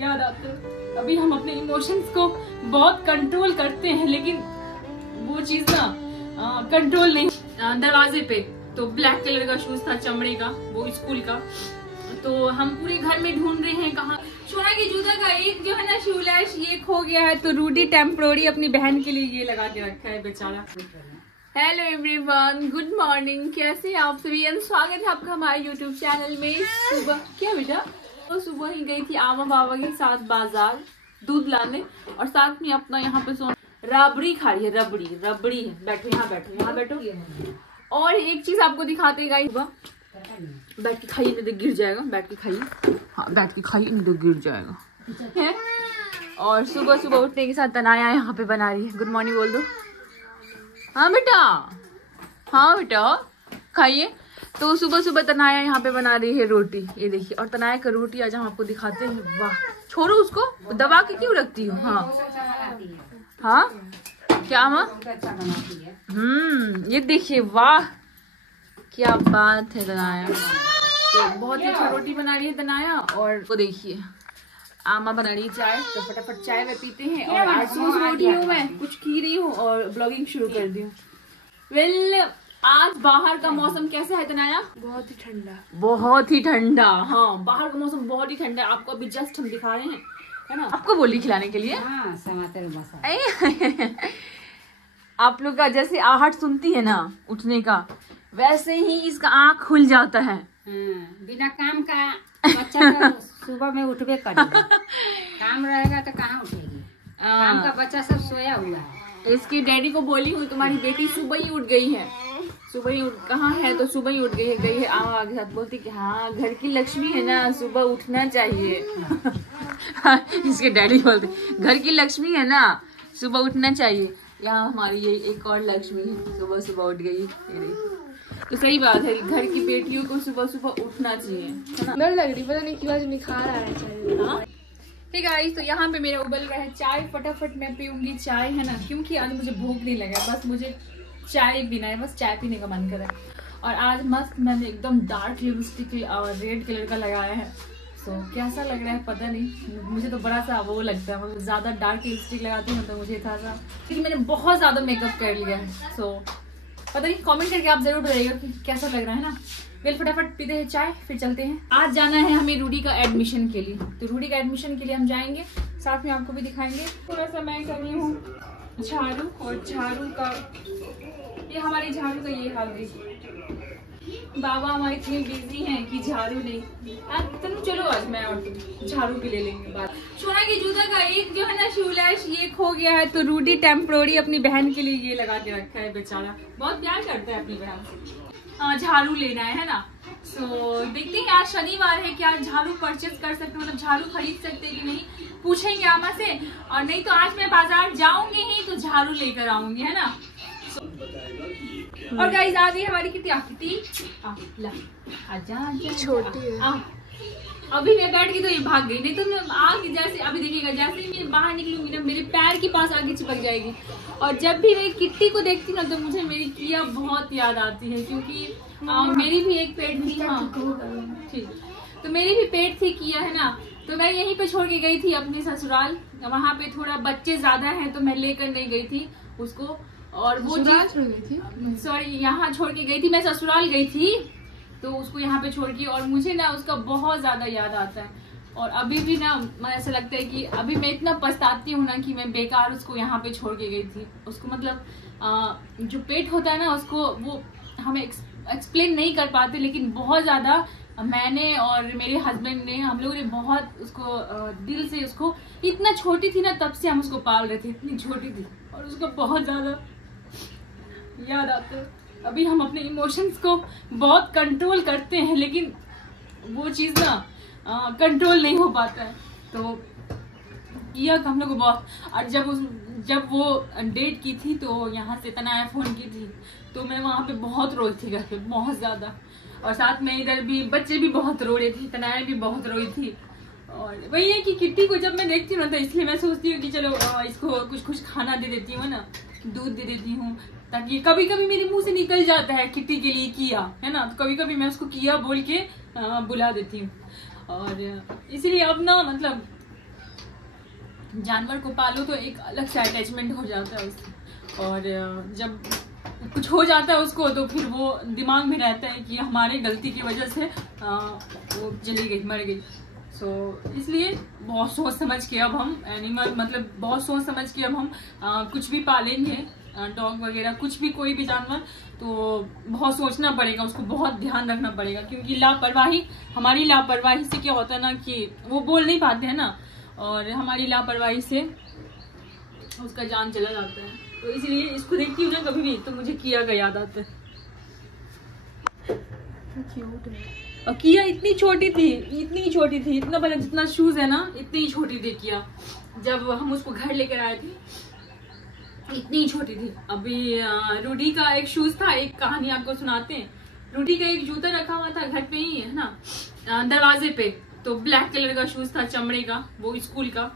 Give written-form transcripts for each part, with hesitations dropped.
याद आते हैं। अभी हम अपने इमोशंस को बहुत कंट्रोल करते हैं, लेकिन वो चीज ना कंट्रोल नहीं। दरवाजे पे तो ब्लैक कलर का शूज था, चमड़े का, वो स्कूल का। तो हम पूरे घर में ढूंढ रहे हैं कहाँ। सोना के जूता का एक जो है ना शूलैश ये खो गया है, तो रूडी टेम्पोररी अपनी बहन के लिए ये लगा के रखा है बेचारा। हेलो एवरीवन, गुड मॉर्निंग, कैसे आप सभी? स्वागत है आपका हमारे यूट्यूब चैनल में। सुबह क्या बेटा, तो सुबह ही गई थी आमा बाबा के साथ बाजार दूध लाने, और साथ में अपना यहाँ पे रबड़ी खा रही है। रबड़ी है। बैठो यहाँ, यहाँ बैठोगे। और एक चीज आपको दिखाते गाइस, बैठ के खाइए नहीं तो गिर जाएगा। बैठ के खाइए, हाँ बैठ के खाइए नहीं तो गिर जाएगा है। और सुबह सुबह उठने के साथ तनाया यहाँ पे बना रही है। गुड मॉर्निंग बोल दो। हाँ बेटा, हाँ बेटा खाइए। तो सुबह सुबह तनाया यहाँ पे बना रही है रोटी, ये देखिए। और तनाया का रोटी आज हम आपको दिखाते हैं। वाह, छोड़ो उसको, दबा के क्यों रखती हो? हाँ क्या माँ? ये देखिए, वाह क्या बात है तनाया। तो बहुत ही अच्छा रोटी बना रही है तनाया। और वो देखिए आमा बना रही है चाय, तो फटाफट चाय में पीते हैं। और आज सुबह उठी हूँ मैं, कुछ की रही हूँ और ब्लॉगिंग शुरू कर दी हूँ। वेल, आज बाहर का मौसम कैसा है तनाया? बहुत ही ठंडा, बहुत ही ठंडा। हाँ, बाहर का मौसम बहुत ही ठंडा है। आपको अभी जस्ट हम दिखा रहे हैं, है ना। आपको बोली खिलाने के लिए। हाँ, आप लोग का जैसे आहट सुनती है ना उठने का, वैसे ही इसका आँख खुल जाता है। बिना काम का बच्चा तो सुबह में उठबे करेगा। काम रहेगा तो कहाँ उठेगी? काम का बच्चा सब सोया हुआ है। इसकी डैडी को बोली हूँ तुम्हारी बेटी सुबह ही उठ गई है। सुबह ही कहाँ है? तो सुबह ही उठ गई है आमा के साथ। बोलती कि हाँ घर की लक्ष्मी है ना, सुबह उठना चाहिए। इसके डैडी बोलते घर की लक्ष्मी है ना, सुबह उठना चाहिए। यहाँ हमारी ये एक और लक्ष्मी है, सुबह सुबह उठ गई। तो सही बात है, घर की बेटियों को सुबह सुबह उठना चाहिए, है ना। डर लग रही, पता नहीं क्यों आज निखार आ रहा है। हाँ ठीक है, तो यहाँ पे मेरा उबल रहा है चाय। फटाफट मैं पीऊंगी चाय, है ना, क्योंकि आज मुझे भूख नहीं लगा, बस मुझे चाय पीना है, बस चाय पीने का मन कर रहा है। और आज मस्त मैंने एकदम डार्क लिपस्टिक और रेड कलर का लगाया है। सो कैसा लग रहा है पता नहीं, मुझे तो बड़ा सा वो लगता है, मतलब ज्यादा डार्क लिपस्टिक लगाती हूँ तो मुझे था सा, क्योंकि मैंने बहुत ज्यादा मेकअप कर लिया है। सो पता नहीं, कमेंट करके आप जरूर बताइएगा कि कैसा लग रहा है ना। वेल, फटाफट पीते हैं चाय, फिर चलते हैं। आज जाना है हमें रूडी का एडमिशन के लिए, तो रूडी का एडमिशन के लिए हम जाएंगे, साथ में आपको भी दिखाएंगे। थोड़ा सा मैं कर रही हूँ झाड़ू, और झाड़ू का ये हमारी झाड़ू का ये हाल देखिए। बाबा हमारे इतने बिजी हैं कि झाड़ू नहीं। तुम चलो, आज मैं और तुम झाड़ू भी ले लेंगे बाद। सोना के जूता का एक जो है ना शूलैश ये खो गया है, तो रूडी टेम्पोररी अपनी बहन के लिए ये लगा के रखा है बेचारा। बहुत प्यार करता है अपनी बहन से। झाड़ू लेना है ना। सो देखते हैं, आज शनिवार है, क्या झाड़ू परचेज कर सकते, मतलब झाड़ू खरीद सकते हैं कि नहीं, पूछेंगे आमा से। और नहीं तो आज मैं बाजार जाऊंगी ही तो झाड़ू लेकर आऊंगी, है ना। और गाइस आ गई हमारी किटी। छोटी है। अभी मैं बैठ गई तो ये भाग गई, नहीं तो मैं आगे जैसे अभी देखिएगा, जैसे ही मैं बाहर निकलूंगी ना मेरे पैर के पास आगे चिपक जाएगी। और जब भी मैं किट्टी को देखती हूँ ना तो मुझे मेरी किया बहुत याद आती है, क्योंकि मेरी भी एक पेट थी। हाँ ठीक, तो मेरी भी पेट थी किया, है ना। तो मैं यहीं पे छोड़ के गई थी अपने ससुराल, वहाँ पे थोड़ा बच्चे ज्यादा हैं तो मैं लेकर नहीं गई थी उसको। और वो छोड़ गई थी, सॉरी यहाँ छोड़ के गई थी, मैं ससुराल गई थी तो उसको यहाँ पे छोड़ के। और मुझे ना उसका बहुत ज्यादा याद आता है। और अभी भी ना मुझे ऐसा लगता है कि अभी मैं इतना पछताती हूँ ना कि मैं बेकार उसको यहाँ पे छोड़ के गई थी। उसको मतलब जो पेट होता है ना उसको, वो हमें एक्सप्लेन नहीं कर पाते, लेकिन बहुत ज्यादा मैंने और मेरे हस्बैंड ने, हम लोगों ने बहुत उसको दिल से, उसको इतना छोटी थी ना तब से हम उसको पाल रहे थे, इतनी छोटी थी, और उसको बहुत ज्यादा याद आते हैं। अभी हम अपने इमोशंस को बहुत कंट्रोल करते हैं, लेकिन वो चीज ना कंट्रोल नहीं हो पाता है। तो किया हम लोग को बहुत। और जब वो डेट की थी तो यहाँ से तनाया फोन की थी, तो मैं वहाँ पे बहुत रोई थी घर पे, बहुत ज्यादा। और साथ में इधर भी बच्चे भी बहुत रो रहे थे, तनाया भी बहुत रोई थी। और वही है कि किट्टी को जब मैं देखती हूँ ना तो इसलिए मैं सोचती हूँ कि चलो इसको कुछ खाना दे देती हूँ ना, दूध दे देती हूँ, ताकि कभी कभी मेरे मुंह से निकल जाता है किट्टी के लिए किया, है ना। तो कभी कभी मैं उसको किया बोल के बुला देती हूँ। और इसीलिए अब ना मतलब जानवर को पालो तो एक अलग से अटैचमेंट हो जाता है उससे, और जब कुछ हो जाता है उसको तो फिर वो दिमाग में रहता है कि हमारे गलती की वजह से वो चली गई, मर गई। इसलिए बहुत सोच समझ के अब हम एनिमल, मतलब बहुत सोच समझ के अब हम कुछ भी पालेंगे, डॉग वगैरह कुछ भी, कोई भी जानवर, तो बहुत सोचना पड़ेगा, उसको बहुत ध्यान रखना पड़ेगा। क्योंकि लापरवाही, हमारी लापरवाही से क्या होता है ना कि वो बोल नहीं पाते हैं ना, और हमारी लापरवाही से उसका जान चला जाता है। तो इसलिए इसको देखती हूँ ना कभी भी तो मुझे किया का याद आता है। क्यूट है। और किया इतनी छोटी थी, इतना बड़ा जितना शूज है ना, इतनी ही छोटी थी किया। जब हम उसको घर लेकर आए थे इतनी छोटी थी। अभी रूडी का एक शूज था, एक कहानी आपको सुनाते हैं। रूडी का एक जूता रखा हुआ था घर पे ही, है ना, दरवाजे पे, तो ब्लैक कलर का शूज था, चमड़े का, वो स्कूल का।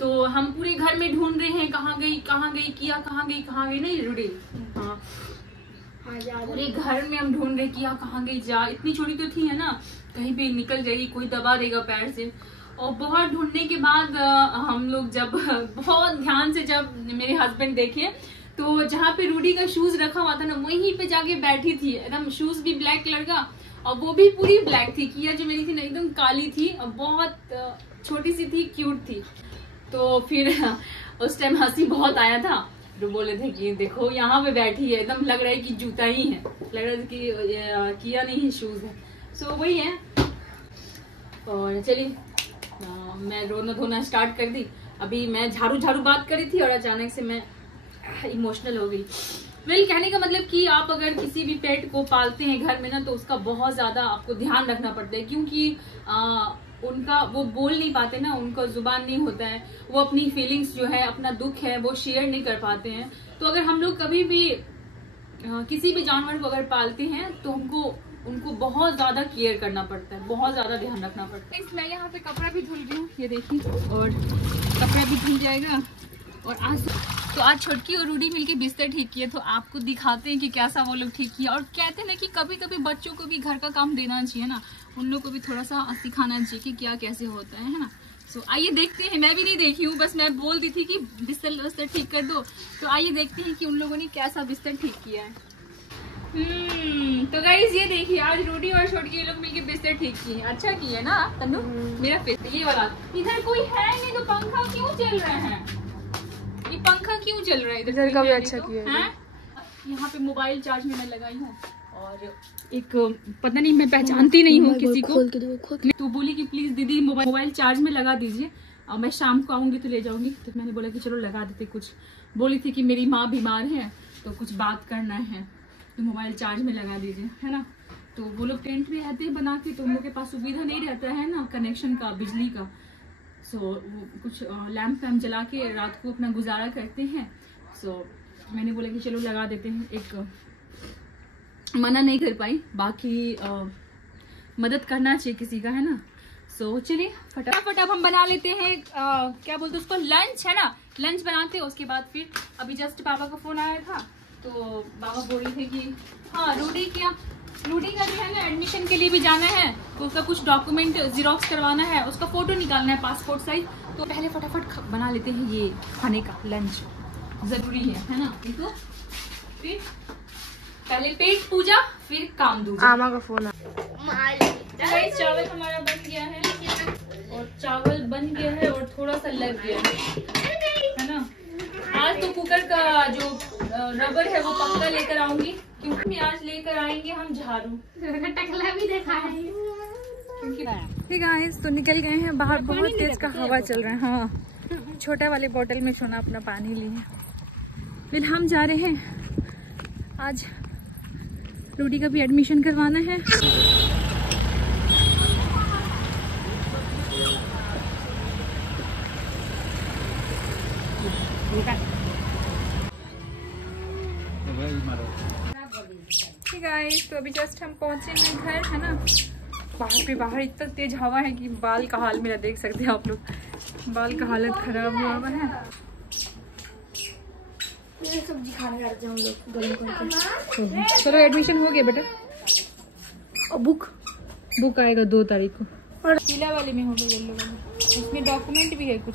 तो हम पूरे घर में ढूंढ रहे हैं, कहाँ गई किया, कहाँ गई नहीं रूडी, हाँ पूरे घर में हम ढूंढ रहे किया कहाँ गई, जा इतनी छोटी तो थी, है ना, कहीं भी निकल जाएगी, कोई दबा देगा पैर से। और बहुत ढूंढने के बाद हम लोग जब बहुत ध्यान से जब मेरे हस्बैंड देखे तो जहाँ पे रूडी का शूज रखा हुआ था ना, वहीं पे जाके बैठी थी, एकदम शूज भी ब्लैक कलर का, और वो भी पूरी ब्लैक थी। किया जो मेरी थी ना एकदम काली थी और बहुत छोटी सी थी, क्यूट थी। तो फिर उस टाइम हंसी बहुत आया था, तो बोले थे कि देखो यहाँ पे बैठी है, एकदम लग रहा है कि जूता ही है, लग रहा है कि किया नहीं है, शूज है। सो वही है। और चलिए मैं रोना धोना स्टार्ट कर दी। अभी मैं झाड़ू बात कर रही थी और अचानक से मैं इमोशनल हो गई। कहने का मतलब कि आप अगर किसी भी पेट को पालते हैं घर में ना, तो उसका बहुत ज्यादा आपको ध्यान रखना पड़ता है। क्योंकि उनका वो बोल नहीं पाते ना, उनका जुबान नहीं होता है, वो अपनी फीलिंग्स जो है, अपना दुख है, वो शेयर नहीं कर पाते हैं। तो अगर हम लोग कभी भी किसी भी जानवर को अगर पालते हैं तो उनको बहुत ज्यादा केयर करना पड़ता है, बहुत ज्यादा ध्यान रखना पड़ता है। मैं यहाँ पे कपड़ा भी धुल रही हूँ, ये देखिए, और कपड़ा भी धुल जाएगा। और आज छोटकी और रूडी मिलके बिस्तर ठीक किए, तो आपको दिखाते हैं कि कैसा वो लोग ठीक किया। और कहते हैं ना कि कभी कभी बच्चों को भी घर का काम देना चाहिए ना, उन लोग को भी थोड़ा सा सिखाना चाहिए कि क्या कैसे होता है ना। सो आइए देखते हैं, मैं भी नहीं देखी हूँ, बस मैं बोल दी थी कि बिस्तर ठीक कर दो। तो आइए देखते हैं कि उन लोगों ने कैसा बिस्तर ठीक किया है। तो गाइस ये देखिए, आज रूडी और छोटकी ये लोग मिलके बिस्तर ठीक किए। अच्छा किया ना तन्नू, मेरा फेस ये वाला। इधर कोई है नहीं तो पंखा क्यों चल रहा है, ये पंखा क्यों चल रहा है इधर का भी अच्छा किया है। यहाँ पे मोबाइल चार्ज में मैं लगाई हूँ, और एक पता नहीं, मैं पहचानती नहीं हूँ किसी को, तो बोली कि प्लीज दीदी मोबाइल चार्ज में लगा दीजिए, और मैं शाम को आऊंगी तो ले जाऊंगी। तो मैंने बोला कि चलो लगा देते। कुछ बोली थी कि मेरी माँ बीमार है तो कुछ बात करना है, तो मोबाइल चार्ज में लगा दीजिए, है ना। तो वो लोग टेंट में रहते हैं बना के, तो उन लोग के पास सुविधा नहीं रहता है ना कनेक्शन का, बिजली का। सो वो कुछ लैम्प वैम्प जला के रात को अपना गुजारा करते हैं। सो मैंने बोला कि चलो लगा देते हैं, एक मना नहीं कर पाई, बाकी मदद करना चाहिए किसी का, है ना। सो चलिए फटाफट अब हम बना लेते हैं, क्या बोलते हैं उसको, लंच, है ना। लंच बनाते हैं, उसके बाद फिर अभी जस्ट पापा का फोन आया था, तो बाबा बोल रहे थे कि हाँ रूडी का जो है ना एडमिशन के लिए भी जाना है, तो उसका कुछ डॉक्यूमेंट जीरोक्स करवाना है, उसका फोटो निकालना है पासपोर्ट साइज। तो पहले फटाफट बना लेते हैं ये खाने का लंच, जरूरी है ना। तो फिर पहले पेट पूजा फिर काम दूजा। आमा का फोन चावल हमारा बन गया है, और चावल बन गया है और थोड़ा सा लग गया है ना। आज तो कुकर का जो रबर है वो पक्का लेकर आऊंगी, क्योंकि आज लेकर आएंगे हम झाड़ू। टकला भी देखा है ठीक है। तो निकल गए हैं बाहर, बहुत तेज का हवा चल रहा है। हाँ, छोटा वाले बोतल में सोना अपना पानी लिए। फिर हम जा रहे हैं, आज रूडी का भी एडमिशन करवाना है। गाइस तो अभी जस्ट हम पहुंचे हैं घर, है ना। बाहर इतना तेज हवा है कि बाल का हाल मेरा देख सकते हैं आप लोग, बाल का हालत खराब हुआ है। सब्जी खाने जा रहे हैं हम लोग गरम करके। चलो एडमिशन हो गया बेटा, और बुक आएगा 2 तारीख को, और पीला वाले में होगा, येलो वाले। इसमें डॉक्यूमेंट भी है कुछ।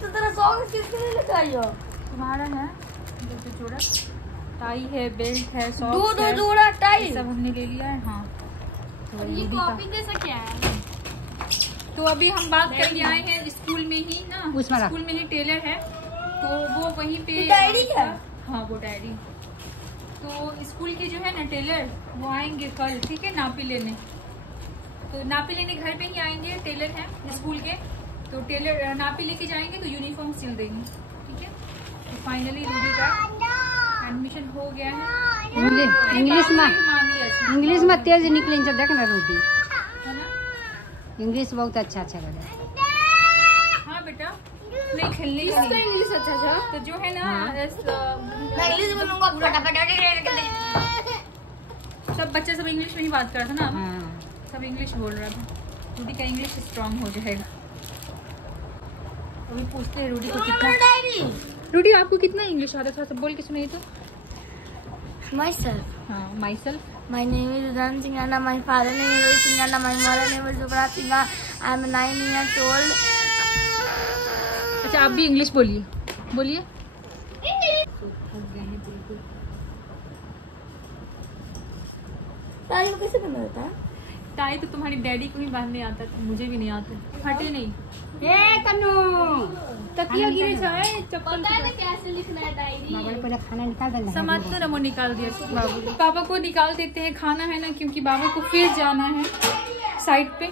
तो तेरा सॉक्स किसके लिए लेके आई हो? तुम्हारा है जैसे जोड़ा, टाई है, बेल्ट है, सॉक्स दो है, जोड़ा टाई। ये सब हमने ले लिया है। हाँ तो ये कॉपी जैसा क्या है? तो अभी हम बात करके आए हैं स्कूल में ही ना, स्कूल में ही टेलर है तो वो वहीं पे डायरी है। हाँ वो डायरी। तो स्कूल के जो है ना टेलर वो आएंगे कल, ठीक है, नापी लेने। तो नापी लेने घर पे ही आएंगे, टेलर हैं स्कूल के, तो टेलर नापी लेके जाएंगे तो यूनिफॉर्म सिल देंगे, ठीक है। तो फाइनली रूडी का एडमिशन हो गया है। इंग्लिश में तेज निकले देख ना रूडी, है ना? इंग्लिश बहुत अच्छा करे। हाँ बेटा, नहीं खेलने का नहीं। इंग्लिश अच्छा था। तो जो है ना मैं इंग्लिश बोलूंगा फटाफट। सब बच्चे सब इंग्लिश में ही बात कर रहा था ना, हाँ। सब इंग्लिश बोल रहा था। रूडी का इंग्लिश स्ट्रांग हो जाएगा। अभी पूछते हैं रूडी को कितना। रूडी आपको कितना इंग्लिश आता था, सब बोल के सुनाइए तो। Myself. हाँ, my self. My name is Udhan Singhana. My father name is Rohit Singhana. My mother name is Subhra Singha. I am 9 years old. अच्छा आप भी इंग्लिश बोलिए, बोलिए। हो गए हैं बिल्कुल। टाई को कैसे बना होता है? टाई तो तुम्हारी डैडी को ही बांधने आता था, मुझे भी नहीं आता। फटे नहीं। ए कन्नू, तकिया गिरे जाए, चप्पल कैसे लिखना है डायरी? पहले खाना निकाल देना। समाज तो रमो निकाल दिया बाबू ने। पापा को निकाल देते हैं खाना, है ना, क्योंकि बाबा को फिर जाना है साइड पे।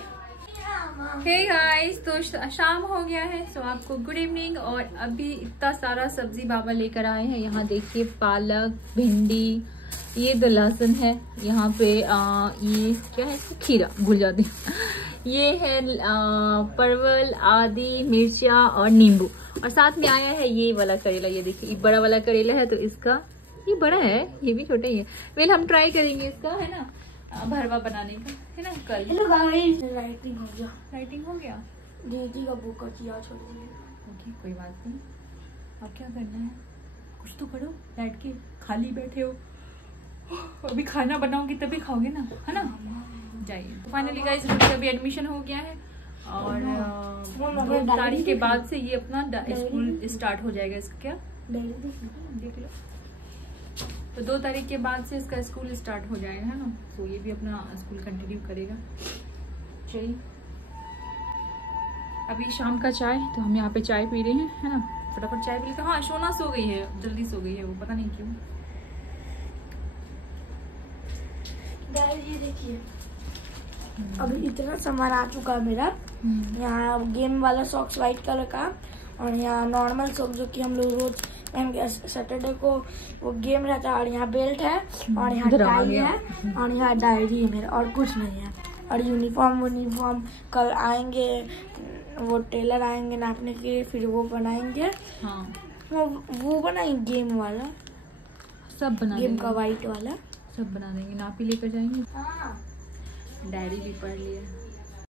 हे गाइस, तो शाम हो गया है, सो आपको गुड इवनिंग। और अभी इतना सारा सब्जी बाबा लेकर आए हैं। यहाँ देखिए पालक, भिंडी, ये दो लहसुन है, यहाँ पे ये क्या है, खीरा, भूल जाती ये है परवल, आदि, मिर्चा और नींबू। और साथ में आया है ये वाला करेला, ये देखिए ये बड़ा वाला करेला है, तो इसका ये बड़ा है, ये भी छोटा ही है। वेल हम ट्राई करेंगे इसका, है ना, भरवा बनाने का, है ना, कल। हेलो गाइस, राइटिंग हो गया। राइटिंग हो गया, दीदी का बुक का किया छोड़ दिया। ओके कोई बात नहीं। अब क्या करना है, कुछ तो करो, बैठ के खाली बैठे हो। अभी खाना बनाओगी तभी खाओगे ना, है ना। जाइए। तो फाइनली गाइस अभी एडमिशन हो गया है और 2 तारीख के बाद से ये अपना स्कूल स्टार्ट हो जाएगा। इसका क्या देख लो, तो 2 तारीख के बाद से इसका स्कूल स्टार्ट हो जाएगा, है ना। तो ये भी अपना स्कूल कंटिन्यू करेगा। चलिए अभी शाम का चाय, तो हम यहाँ पे चाय पी रहे हैं, है ना, फटाफट चाय पी लेते। हाँ सोना सो गई है, जल्दी सो गई है वो, पता नहीं क्यों। ये देखिए अभी इतना सामान आ चुका है मेरा। यहाँ गेम वाला सॉक्स व्हाइट कलर का, और यहाँ नॉर्मल सॉक्स जो कि हम लोग रोज पहन के सैटरडे को वो गेम रहता है। और यहाँ बेल्ट है, और यहाँ टाई है, और यहाँ डायरी है मेरा, और कुछ नहीं है। और यूनिफॉर्म कल आएंगे, वो टेलर आएंगे नापने के लिए, फिर वो बनाएंगे। हाँ वो बनाएंगे गेम वाला, सब बना गेम का व्हाइट वाला सब बना देंगे, नापी लेकर जाएंगे। हाँ। डायरी भी पढ़ लिया।